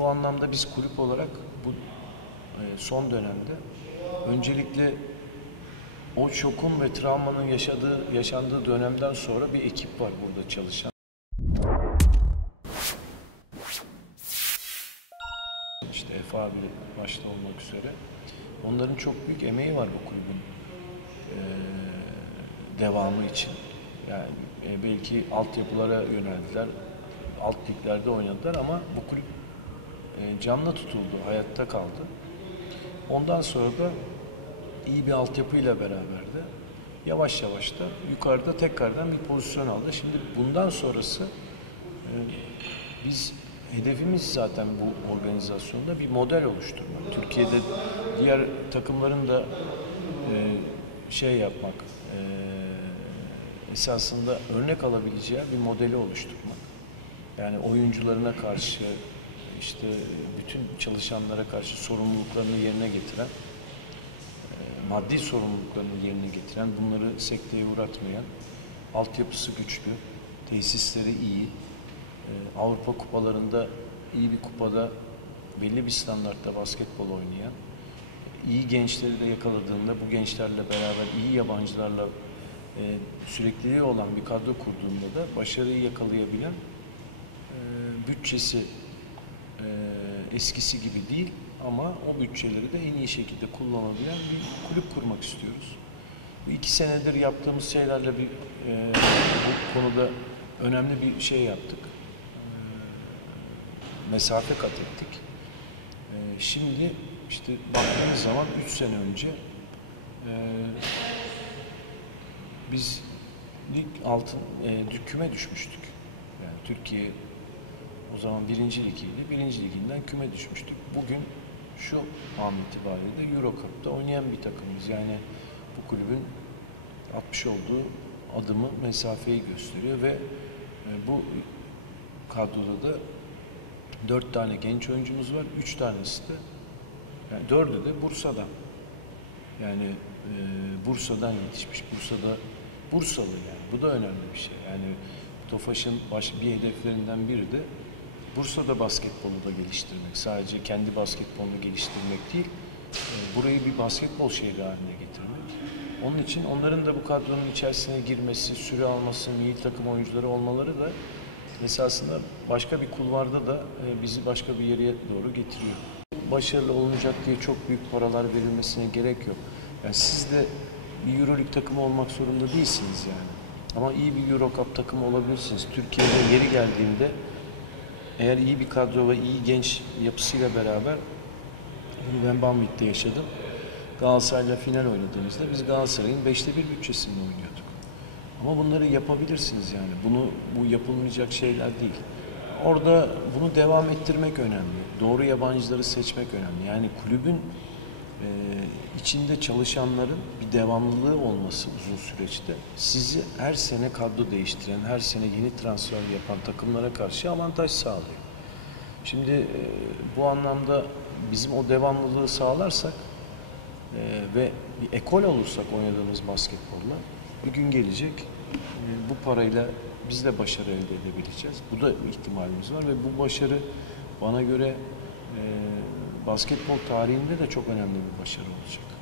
bu anlamda biz kulüp olarak bu e, son dönemde öncelikle o şokun ve travmanın yaşadığı yaşandığı dönemden sonra bir ekip var burada çalışan. İşte Efe abi başta olmak üzere. Onların çok büyük emeği var bu kulübün e, devamı için. Yani e, belki altyapılara yöneldiler, alt liglerde oynadılar ama bu kulüp canlı tutuldu, hayatta kaldı. Ondan sonra da iyi bir altyapıyla beraber de yavaş yavaş da yukarıda tekrardan bir pozisyon aldı. Şimdi bundan sonrası e, biz hedefimiz zaten bu organizasyonda bir model oluşturmak. Türkiye'de diğer takımların da e, şey yapmak, e, esasında örnek alabileceği bir modeli oluşturmak. Yani oyuncularına karşı, işte bütün çalışanlara karşı sorumluluklarını yerine getiren, e, maddi sorumluluklarını yerine getiren, bunları sekteye uğratmayan, altyapısı güçlü, tesisleri iyi, e, Avrupa kupalarında iyi bir kupada belli bir standartta basketbol oynayan, iyi gençleri de yakaladığında bu gençlerle beraber iyi yabancılarla e, sürekliliği olan bir kadro kurduğunda da başarıyı yakalayabilen e, bütçesi e, eskisi gibi değil ama o bütçeleri de en iyi şekilde kullanabilen bir kulüp kurmak istiyoruz. Bu iki senedir yaptığımız şeylerle bir e, bu konuda önemli bir şey yaptık. E, mesafe kat ettik. E, şimdi işte baktığımız zaman 3 sene önce e, biz lig altın e, küme düşmüştük. Yani Türkiye o zaman birinci ligiydi. Birinci liginden küme düşmüştük. Bugün şu an itibariyle Euro Cup'ta oynayan bir takımız. Yani bu kulübün atmış olduğu adımı, mesafeyi gösteriyor ve e, bu kadroda da dört tane genç oyuncumuz var. Üç tanesi de yani dördü de Bursa'dan. Yani e, Bursa'dan yetişmiş. Bursa'da Bursalı yani. Bu da önemli bir şey. Yani Tofaş'ın baş, bir hedeflerinden biri de Bursa'da basketbolu da geliştirmek. Sadece kendi basketbolunu geliştirmek değil, e, burayı bir basketbol şehri haline getirmek. Onun için onların da bu kadronun içerisine girmesi, süre alması, milli takım oyuncuları olmaları da esasında başka bir kulvarda da e, bizi başka bir yere doğru getiriyor. Başarılı olunacak diye çok büyük paralar verilmesine gerek yok. Yani siz de bir Euroleague takımı olmak zorunda değilsiniz yani. Ama iyi bir Euro Cup takımı olabilirsiniz. Türkiye'de yeri geldiğinde eğer iyi bir kadro ve iyi genç yapısıyla beraber bunu ben Banvit'te yaşadım. Galatasaray'la final oynadığımızda biz Galatasaray'ın beşte bir bütçesinde oynuyorduk. Ama bunları yapabilirsiniz yani. Bunu bu yapılmayacak şeyler değil. Orada bunu devam ettirmek önemli. Doğru yabancıları seçmek önemli. Yani kulübün e, içinde çalışanların bir devamlılığı olması uzun süreçte sizi her sene kadro değiştiren, her sene yeni transfer yapan takımlara karşı avantaj sağlıyor. Şimdi e, bu anlamda bizim o devamlılığı sağlarsak e, ve bir ekol olursak oynadığımız basketbolla bir gün gelecek e, bu parayla biz de başarı elde edebileceğiz. Bu da ihtimalimiz var ve bu başarı bana göre e, basketbol tarihinde de çok önemli bir başarı olacak.